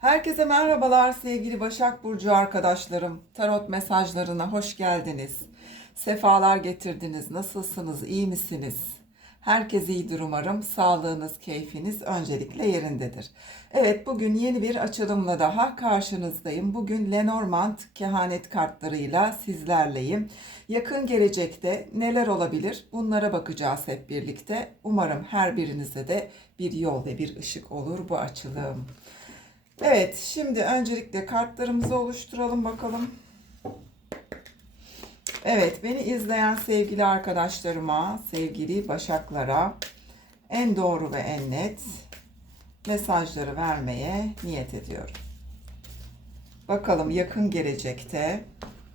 Herkese merhabalar sevgili Başak Burcu arkadaşlarım. Tarot mesajlarına hoş geldiniz. Sefalar getirdiniz. Nasılsınız? İyi misiniz? Herkes iyidir umarım. Sağlığınız, keyfiniz öncelikle yerindedir. Evet bugün yeni bir açılımla daha karşınızdayım. Bugün Lenormand kehanet kartlarıyla sizlerleyim. Yakın gelecekte neler olabilir? Bunlara bakacağız hep birlikte. Umarım her birinize de bir yol ve bir ışık olur bu açılım. Evet, şimdi öncelikle kartlarımızı oluşturalım bakalım. Evet, beni izleyen sevgili arkadaşlarıma, sevgili başaklara en doğru ve en net mesajları vermeye niyet ediyorum. Bakalım yakın gelecekte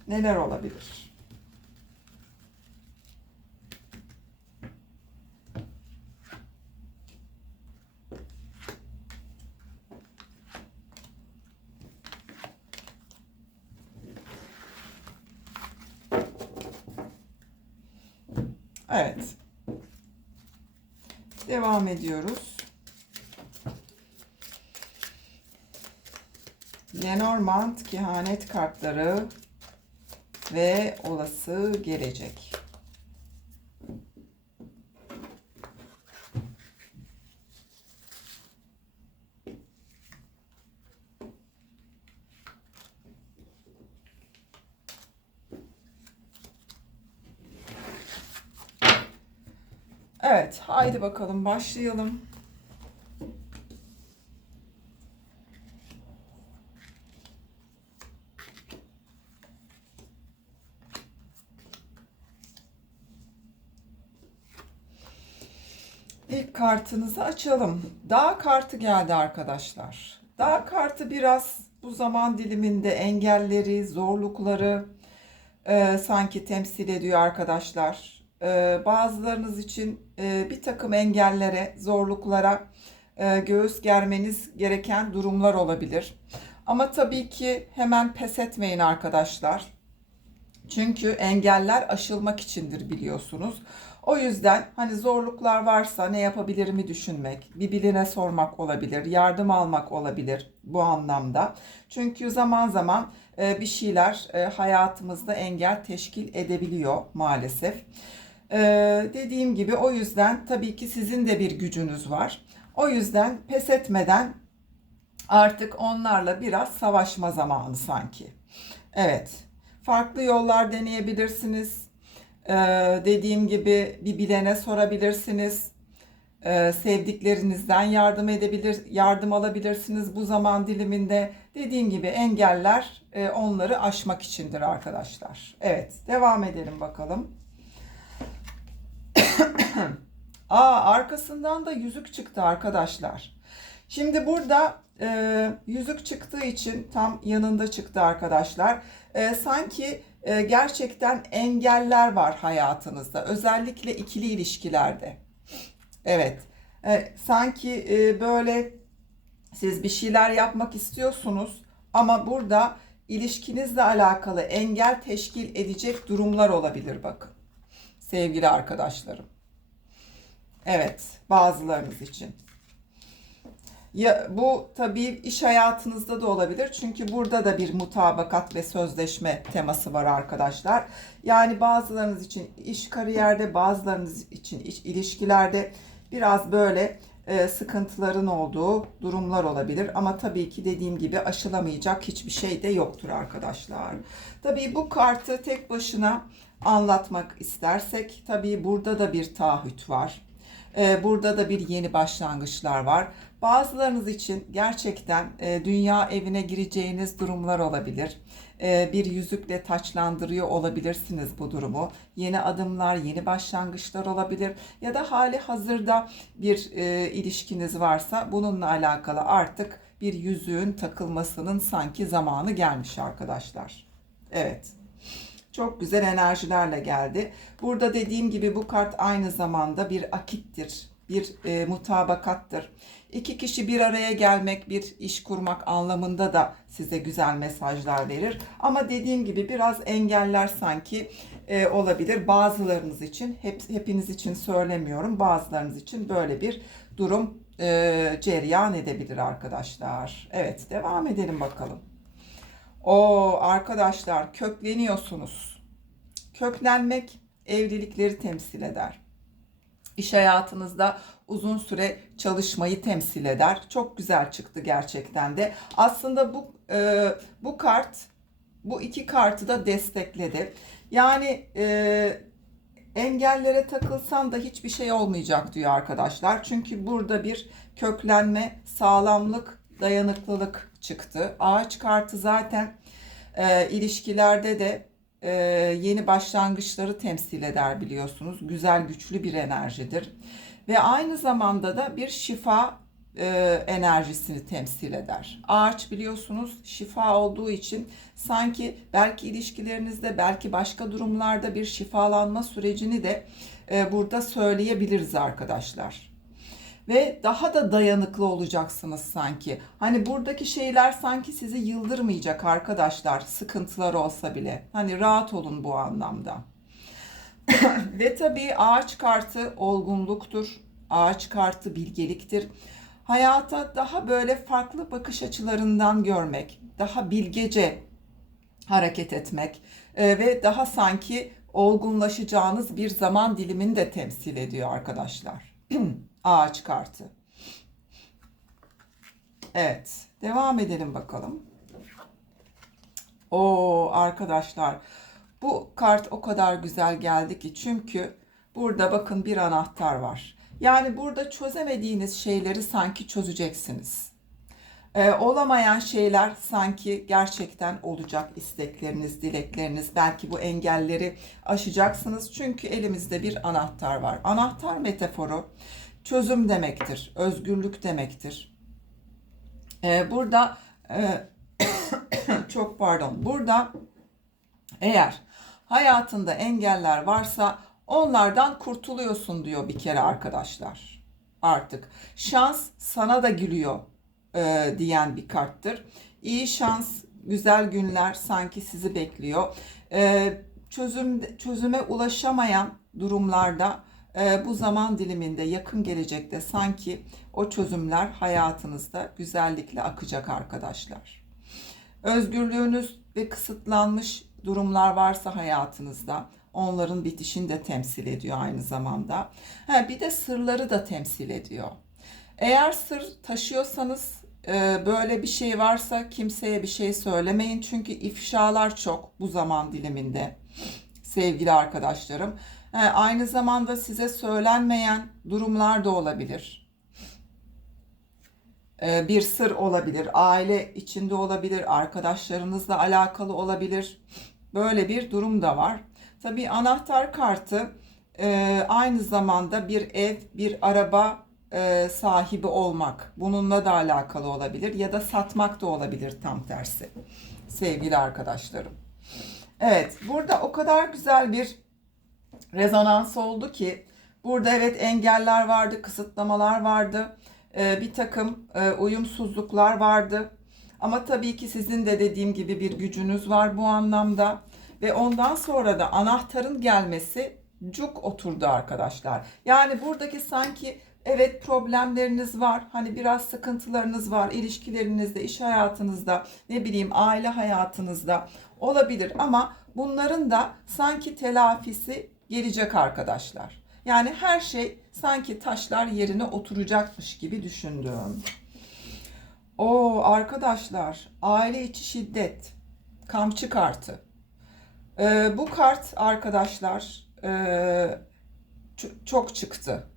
neler olabilir? Evet. Devam ediyoruz. Lenormand kehanet kartları ve olası gelecek. Evet, haydi bakalım başlayalım. İlk kartınızı açalım. Dağ kartı geldi arkadaşlar. Dağ kartı biraz bu zaman diliminde engelleri, zorlukları e, sanki temsil ediyor arkadaşlar. E, bazılarınız için e, bir takım engellere, zorluklara e, göğüs germeniz gereken durumlar olabilir. Ama tabii ki hemen pes etmeyin arkadaşlar. Çünkü engeller aşılmak içindir biliyorsunuz. O yüzden hani zorluklar varsa ne yapabilirimi düşünmek, bir birine sormak olabilir, yardım almak olabilir bu anlamda. Çünkü zaman zaman e, bir şeyler hayatımızda engel teşkil edebiliyor maalesef. E, dediğim gibi o yüzden tabii ki sizin de bir gücünüz var. O yüzden pes etmeden artık onlarla biraz savaşma zamanı sanki. Evet, farklı yollar deneyebilirsiniz. Ee, dediğim gibi bir bilene sorabilirsiniz. Ee, sevdiklerinizden yardım edebilir, yardım alabilirsiniz bu zaman diliminde. Dediğim gibi engeller e, onları aşmak içindir arkadaşlar. Evet, devam edelim bakalım. Aa, arkasından da yüzük çıktı arkadaşlar. Şimdi burada e, yüzük çıktığı için tam yanında çıktı arkadaşlar. E, sanki e, gerçekten engeller var hayatınızda. Özellikle ikili ilişkilerde. Evet. E, sanki e, böyle siz bir şeyler yapmak istiyorsunuz ama burada ilişkinizle alakalı engel teşkil edecek durumlar olabilir bakın. Sevgili arkadaşlarım. Evet, bazılarınız için. Ya bu tabii iş hayatınızda da olabilir. Çünkü burada da bir mutabakat ve sözleşme teması var arkadaşlar. Yani bazılarınız için iş kariyerde, bazılarınız için iş ilişkilerde biraz böyle e, sıkıntıların olduğu durumlar olabilir. Ama tabii ki dediğim gibi aşılamayacak hiçbir şey de yoktur arkadaşlar. Tabii bu kartı tek başına anlatmak istersek tabii burada da bir taahhüt var. E, Burada da bir yeni başlangıçlar var. Bazılarınız için gerçekten e, dünya evine gireceğiniz durumlar olabilir. E, Bir yüzükle taçlandırıyor olabilirsiniz bu durumu. Yeni adımlar, yeni başlangıçlar olabilir. Ya da hali hazırda bir e, ilişkiniz varsa bununla alakalı artık bir yüzüğün takılmasının sanki zamanı gelmiş arkadaşlar. Evet. Çok güzel enerjilerle geldi. Burada dediğim gibi bu kart aynı zamanda bir akittir, bir e, mutabakattır. İki kişi bir araya gelmek, bir iş kurmak anlamında da size güzel mesajlar verir. Ama dediğim gibi biraz engeller sanki e, olabilir. Bazılarınız için, hep, hepiniz için söylemiyorum. Bazılarınız için böyle bir durum e, cereyan edebilir arkadaşlar. Evet devam edelim bakalım. O arkadaşlar kökleniyorsunuz. Köklenmek evlilikleri temsil eder. İş hayatınızda uzun süre çalışmayı temsil eder. Çok güzel çıktı gerçekten de. Aslında bu e, bu kart bu iki kartı da destekledi. Yani e, engellere takılsan da hiçbir şey olmayacak diyor arkadaşlar. Çünkü burada bir köklenme, sağlamlık, dayanıklılık çıktı. Ağaç kartı zaten e, ilişkilerde de e, yeni başlangıçları temsil eder biliyorsunuz. Güzel, güçlü bir enerjidir. Ve aynı zamanda da bir şifa e, enerjisini temsil eder. Ağaç biliyorsunuz şifa olduğu için sanki belki ilişkilerinizde, belki başka durumlarda bir şifalanma sürecini de e, burada söyleyebiliriz arkadaşlar ve daha da dayanıklı olacaksınız sanki. Hani buradaki şeyler sanki sizi yıldırmayacak arkadaşlar, sıkıntılar olsa bile. Hani rahat olun bu anlamda. ve tabii ağaç kartı olgunluktur. Ağaç kartı bilgeliktir. Hayata daha böyle farklı bakış açılarından görmek, daha bilgece hareket etmek e, ve daha sanki olgunlaşacağınız bir zaman dilimini de temsil ediyor arkadaşlar. ağaç kartı. Evet, devam edelim bakalım. O arkadaşlar, bu kart o kadar güzel geldi ki çünkü burada bakın bir anahtar var. Yani burada çözemediğiniz şeyleri sanki çözeceksiniz. Ee, olamayan şeyler sanki gerçekten olacak istekleriniz, dilekleriniz. Belki bu engelleri aşacaksınız. Çünkü elimizde bir anahtar var. Anahtar metaforu çözüm demektir, özgürlük demektir. Ee, burada e, çok pardon, burada eğer hayatında engeller varsa onlardan kurtuluyorsun diyor bir kere arkadaşlar. Artık şans sana da gülüyor e, diyen bir karttır. İyi şans, güzel günler sanki sizi bekliyor. E, çözüm çözüme ulaşamayan durumlarda e, bu zaman diliminde yakın gelecekte sanki o çözümler hayatınızda güzellikle akacak arkadaşlar. Özgürlüğünüz ve kısıtlanmış durumlar varsa hayatınızda onların bitişini de temsil ediyor aynı zamanda. Ha, bir de sırları da temsil ediyor. Eğer sır taşıyorsanız e, böyle bir şey varsa kimseye bir şey söylemeyin çünkü ifşalar çok bu zaman diliminde sevgili arkadaşlarım. Aynı zamanda size söylenmeyen durumlar da olabilir. Ee, bir sır olabilir, aile içinde olabilir, arkadaşlarınızla alakalı olabilir. Böyle bir durum da var. Tabii anahtar kartı e, aynı zamanda bir ev, bir araba e, sahibi olmak. Bununla da alakalı olabilir ya da satmak da olabilir tam tersi. Sevgili arkadaşlarım. Evet, burada o kadar güzel bir rezonans oldu ki burada evet engeller vardı, kısıtlamalar vardı, e, bir takım e, uyumsuzluklar vardı. Ama tabii ki sizin de dediğim gibi bir gücünüz var bu anlamda. Ve ondan sonra da anahtarın gelmesi cuk oturdu arkadaşlar. Yani buradaki sanki evet problemleriniz var. Hani biraz sıkıntılarınız var ilişkilerinizde, iş hayatınızda, ne bileyim aile hayatınızda olabilir ama bunların da sanki telafisi gelecek arkadaşlar. Yani her şey sanki taşlar yerine oturacakmış gibi düşündüm. O arkadaşlar aile içi şiddet kamçı kartı. Ee, bu kart arkadaşlar e, çok çıktı.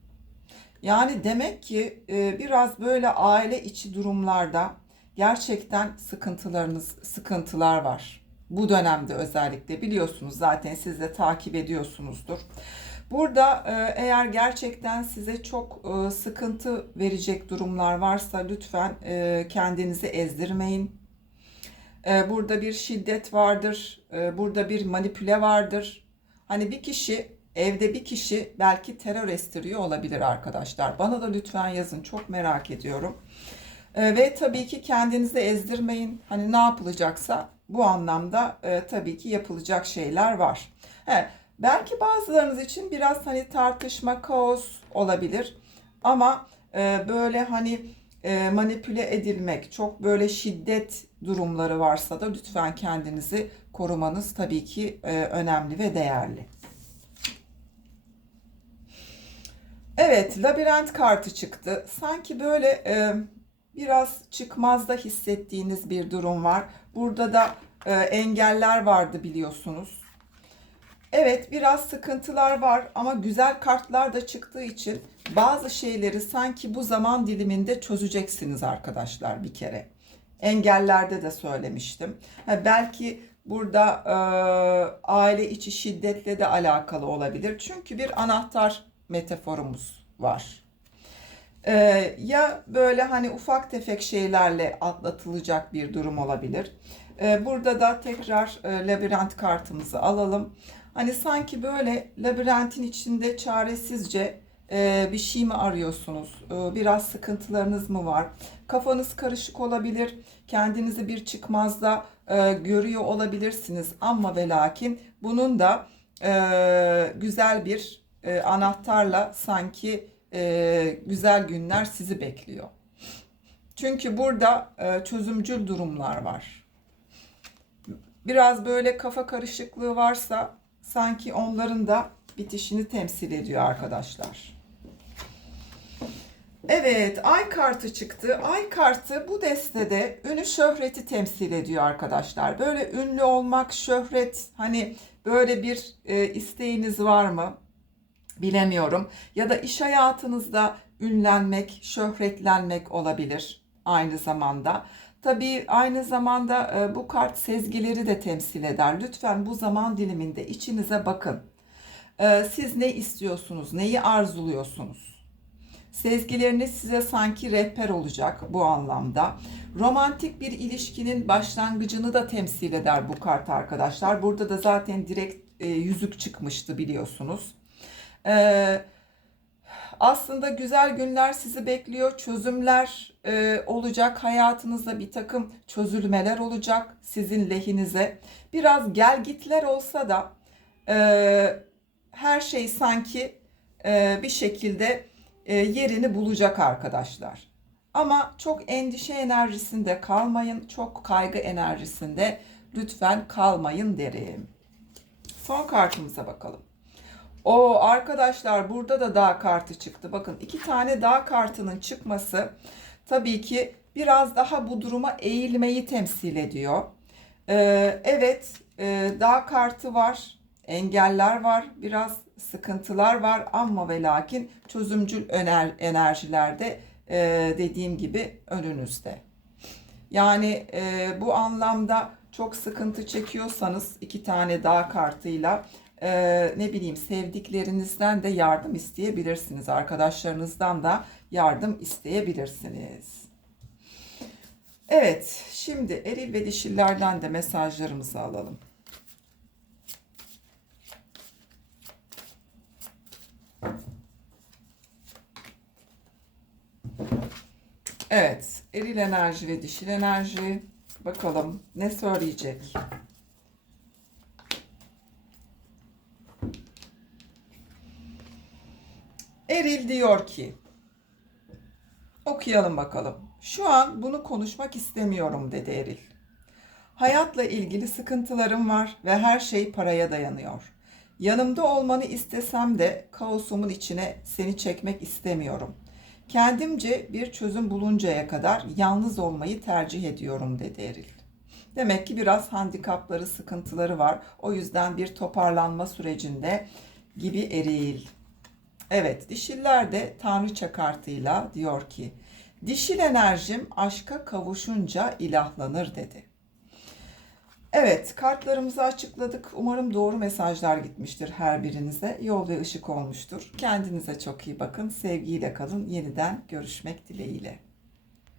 Yani demek ki e, biraz böyle aile içi durumlarda gerçekten sıkıntılarınız sıkıntılar var. Bu dönemde özellikle biliyorsunuz zaten siz de takip ediyorsunuzdur. Burada e, eğer gerçekten size çok e, sıkıntı verecek durumlar varsa lütfen e, kendinizi ezdirmeyin. Burada bir şiddet vardır, burada bir manipüle vardır. Hani bir kişi evde bir kişi belki terör estiriyor olabilir arkadaşlar. Bana da lütfen yazın çok merak ediyorum. Ve tabii ki kendinizi ezdirmeyin. Hani ne yapılacaksa bu anlamda e, tabii ki yapılacak şeyler var. He, belki bazılarınız için biraz hani tartışma, kaos olabilir. Ama e, böyle hani e, manipüle edilmek, çok böyle şiddet durumları varsa da lütfen kendinizi korumanız tabii ki e, önemli ve değerli. Evet, labirent kartı çıktı. Sanki böyle e, biraz çıkmazda hissettiğiniz bir durum var. Burada da e, engeller vardı biliyorsunuz. Evet, biraz sıkıntılar var ama güzel kartlar da çıktığı için bazı şeyleri sanki bu zaman diliminde çözeceksiniz arkadaşlar bir kere. Engellerde de söylemiştim. Ha, belki burada e, aile içi şiddetle de alakalı olabilir. Çünkü bir anahtar metaforumuz var. Ee, ya böyle hani ufak tefek şeylerle atlatılacak bir durum olabilir. Ee, burada da tekrar e, labirent kartımızı alalım. Hani sanki böyle labirentin içinde çaresizce e, bir şey mi arıyorsunuz? E, biraz sıkıntılarınız mı var? Kafanız karışık olabilir. Kendinizi bir çıkmazda e, görüyor olabilirsiniz. Ama ve lakin bunun da e, güzel bir e, anahtarla sanki e, güzel günler sizi bekliyor. Çünkü burada e, çözümcül durumlar var. Biraz böyle kafa karışıklığı varsa sanki onların da bitişini temsil ediyor arkadaşlar. Evet, ay kartı çıktı. Ay kartı bu destede ünü şöhreti temsil ediyor arkadaşlar. Böyle ünlü olmak, şöhret, hani böyle bir e, isteğiniz var mı? Bilemiyorum. Ya da iş hayatınızda ünlenmek, şöhretlenmek olabilir aynı zamanda. Tabii aynı zamanda e, bu kart sezgileri de temsil eder. Lütfen bu zaman diliminde içinize bakın. E, siz ne istiyorsunuz, neyi arzuluyorsunuz? Sezgileriniz size sanki rehber olacak bu anlamda. Romantik bir ilişkinin başlangıcını da temsil eder bu kart arkadaşlar. Burada da zaten direkt e, yüzük çıkmıştı biliyorsunuz. Ee, aslında güzel günler sizi bekliyor. Çözümler e, olacak. Hayatınızda bir takım çözülmeler olacak sizin lehinize. Biraz gelgitler olsa da e, her şey sanki e, bir şekilde e, yerini bulacak arkadaşlar. Ama çok endişe enerjisinde kalmayın. Çok kaygı enerjisinde lütfen kalmayın derim. Son kartımıza bakalım. O arkadaşlar burada da dağ kartı çıktı. Bakın iki tane dağ kartının çıkması tabii ki biraz daha bu duruma eğilmeyi temsil ediyor. Ee, evet e, dağ kartı var, engeller var, biraz sıkıntılar var ama ve lakin çözümcül öner, enerjilerde e, dediğim gibi önünüzde. Yani e, bu anlamda çok sıkıntı çekiyorsanız iki tane dağ kartıyla e, ne bileyim sevdiklerinizden de yardım isteyebilirsiniz. Arkadaşlarınızdan da yardım isteyebilirsiniz. Evet, şimdi eril ve dişillerden de mesajlarımızı alalım. Evet, eril enerji ve dişil enerji. Bakalım ne söyleyecek? Eril diyor ki, okuyalım bakalım. Şu an bunu konuşmak istemiyorum dedi Eril. Hayatla ilgili sıkıntılarım var ve her şey paraya dayanıyor. Yanımda olmanı istesem de kaosumun içine seni çekmek istemiyorum. Kendimce bir çözüm buluncaya kadar yalnız olmayı tercih ediyorum dedi Eril. Demek ki biraz handikapları, sıkıntıları var. O yüzden bir toparlanma sürecinde gibi Eril. Evet, dişiller de tanrıça kartıyla diyor ki, dişil enerjim aşka kavuşunca ilahlanır dedi. Evet, kartlarımızı açıkladık. Umarım doğru mesajlar gitmiştir her birinize. Yol ve ışık olmuştur. Kendinize çok iyi bakın. Sevgiyle kalın. Yeniden görüşmek dileğiyle.